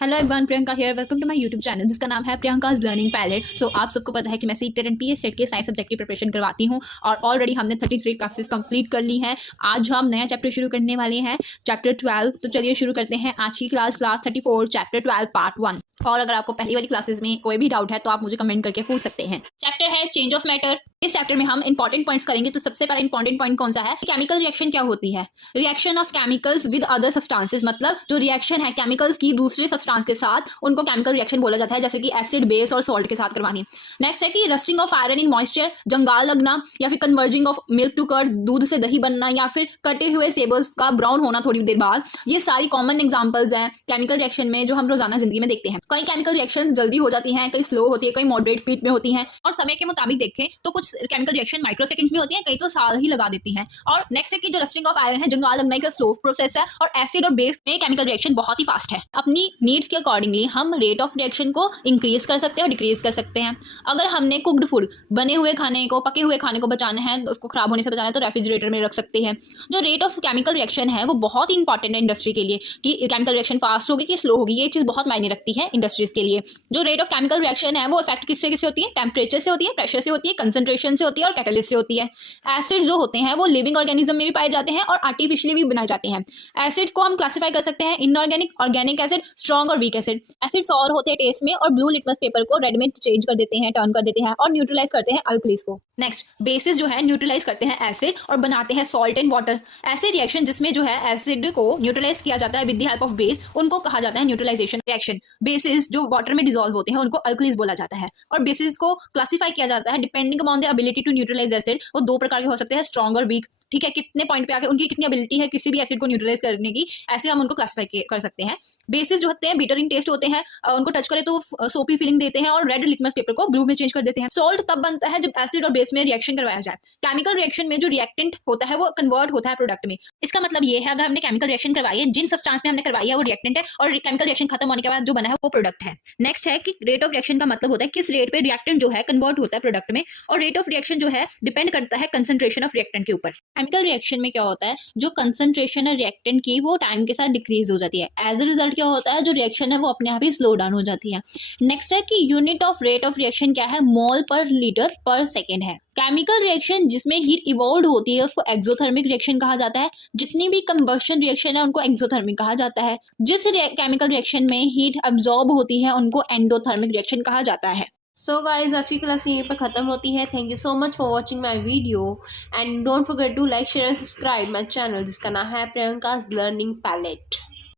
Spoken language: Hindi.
Hello everyone, Priyanka here. Welcome to my YouTube channel जिसका नाम है प्रियंकाज लर्निंग पैलेट। सो आप सबको पता है कि मैं सीटेट एंड पीएससेट के साइंस सब्जेक्ट की प्रिपरेशन करवाती हूँ और ऑलरेडी हमने 33 क्लासेस कंप्लीट कर ली हैं। आज हम नया चैप्टर शुरू करने वाले हैं, चैप्टर 12। तो चलिए शुरू करते हैं आज की क्लास 34 चैप्टर 12 पार्ट 1। और अगर आपको पहली वाली क्लासेस में कोई भी डाउट है तो आप मुझे कमेंट करके पूछ सकते हैं। चैप्टर है चेंज ऑफ मैटर। इस चैप्टर में हम इंपॉर्टेंट पॉइंट्स करेंगे। तो सबसे पहला इंपॉर्टेंट पॉइंट कौन सा है? केमिकल रिएक्शन क्या होती है? Reaction of chemicals with other substances, मतलब जो रिएक्शन है केमिकल्स की दूसरे सब्सटेंस के साथ, उनको केमिकल रिएक्शन बोला जाता है, जैसे कि एसिड, बेस और सॉल्ट के साथ करवानी। नेक्स्ट है कि rusting of iron in moisture, जंगाल लगना, या फिर converging of milk to curd, दूध से दही बनना, या फिर कटे हुए सेबल्स का ब्राउन होना थोड़ी देर बाद। ये सारी कॉमन एग्जांपल्स हैं केमिकल रिएक्शन में जो हम रोजाना जिंदगी में देखते हैं। कई केमिकल रिएक्शन जल्दी हो जाती हैं, कई स्लो होती है, कई मॉडरेट स्पीड में होती हैं। और समय के मुताबिक देखें तो कुछ केमिकल रिएक्शन माइक्रोसेकंड्स में होती है, कई तो साल ही लगा देती हैं। और नेक्स्ट है कि जो रस्टिंग ऑफ आयरन है, जंगाल लगना का स्लो प्रोसेस है। और एसिड और बेस में केमिकल रिएक्शन बहुत ही फास्ट है। अपनी नीड्स के अकॉर्डिंगली हम रेट ऑफ रिएक्शन को इंक्रीज कर सकते हैं और डिक्रीज कर सकते हैं। अगर हमने कुक्ड फूड, बने हुए खाने को, पके हुए खाने को बचाना है, उसको खराब होने से बचाना है, तो रेफ्रिजरेटर में रख सकते हैं। जो रेट ऑफ केमिकल रिएक्शन है वो बहुत ही इंपॉर्टेंट है इंडस्ट्री के लिए, कि केमिकल रिएक्शन फास्ट होगी कि स्लो होगी। ये चीज बहुत मायने रखती है इंडस्ट्रीज के लिए। जो रेट ऑफ केमिकल रिएक्शन है वो इफेक्ट किससे किससे होती है? टेम्परेचर से होती है, प्रेशर से होती है, कंसंट्रेशन से होती है और कैटलिस्ट से होती है। एसिड जो होते हैं वो लिविंग ऑर्गेनिज्म में भी पाए जाते हैं और आर्टिफिशियली भी बनाए जाते हैं। एसिड्स को हम क्लासिफाई कर सकते हैं इनऑर्गेनिक, ऑर्गेनिक एसिड, स्ट्रॉन्ग और वीक एसिड। एसिड सॉर होते हैं टेस्ट में और ब्लू लिटमस पेपर को रेड में चेंज कर देते हैं, टर्न कर देते हैं और न्यूट्रलाइज करते हैं अल्कलीज को। नेक्स्ट, बेसिस जो है न्यूट्रलाइज करते हैं एसिड और बनाते हैं सॉल्ट एंड वाटर। ऐसे रिएक्शन जिसमें जो है एसिड को न्यूट्रलाइज किया जाता है with the help of base, उनको कहा जाता है न्यूट्रलाइजेशन रिएक्शन। बेसिस जो वाटर में डिसॉल्व होते हैं उनको अल्कलीज बोला जाता है। और बेसिस को क्लासिफाई किया जाता है depending upon the ability to neutralise acid. वो दो प्रकार के हो सकते हैं, स्ट्रॉन्ग और वीक। ठीक है, कितने पॉइंट पे आके उनकी कितनी एबिलिटी है किसी भी एसिड को न्यूट्रलाइज करने की, ऐसे हम उनको क्लासिफाई कर सकते हैं। बेसिस जो होते हैं बिटर इन टेस्ट होते हैं, उनको टच करें तो सोपी फीलिंग देते हैं और रेड लिटमस पेपर को ब्लू में चेंज कर देते हैं। सॉल्ट तब बनता है जब एसिड और बेस में रिएक्शन करवाया जाए। केमिकल रिएक्शन में जो रिएक्टेंट होता है वो कन्वर्ट होता है प्रोडक्ट में। इसका मतलब ये है, अगर हमने केमिकल रिएक्शन करवाई है, जिन सब्सटेंस में हमने करवाई है वो रिएक्टेंट है और केमिकल रिएक्शन खत्म होने के बाद जो बना है वो प्रोडक्ट है। नेक्स्ट है कि रेट ऑफ रिएक्शन का मतलब होता है किस रेट पे रिएक्टेंट जो है कन्वर्ट होता है प्रोडक्ट में। और रेट ऑफ रिएक्शन जो है डिपेंड करता है कंसंट्रेशन ऑफ रिएक्टेंट के ऊपर। केमिकल रिएक्शन में क्या होता है, जो कंसंट्रेशन है रिएक्टेंट की वो टाइम के साथ डिक्रीज हो जाती है। एज अ रिजल्ट क्या होता है, जो रिएक्शन है वो अपने आप ही स्लो डाउन हो जाती है। नेक्स्ट है कि unit of rate of reaction क्या है, मोल पर लीटर पर सेकेंड है। केमिकल रिएक्शन जिसमें हीट इवॉल्व होती है उसको एक्सोथर्मिक रिएक्शन कहा जाता है। जितनी भी कंबशन रिएक्शन है उनको एक्सोथर्मिक कहा जाता है। जिस केमिकल रिएक्शन में हीट अब्सॉर्ब होती है उनको एंडोथर्मिक रिएक्शन कहा जाता है। सो गाइज, आज की क्लास यहीं पर खत्म होती है। Thank you so much for watching my video and don't forget to like, share and subscribe my channel जिसका नाम है प्रियंकाज लर्निंग पैलेट।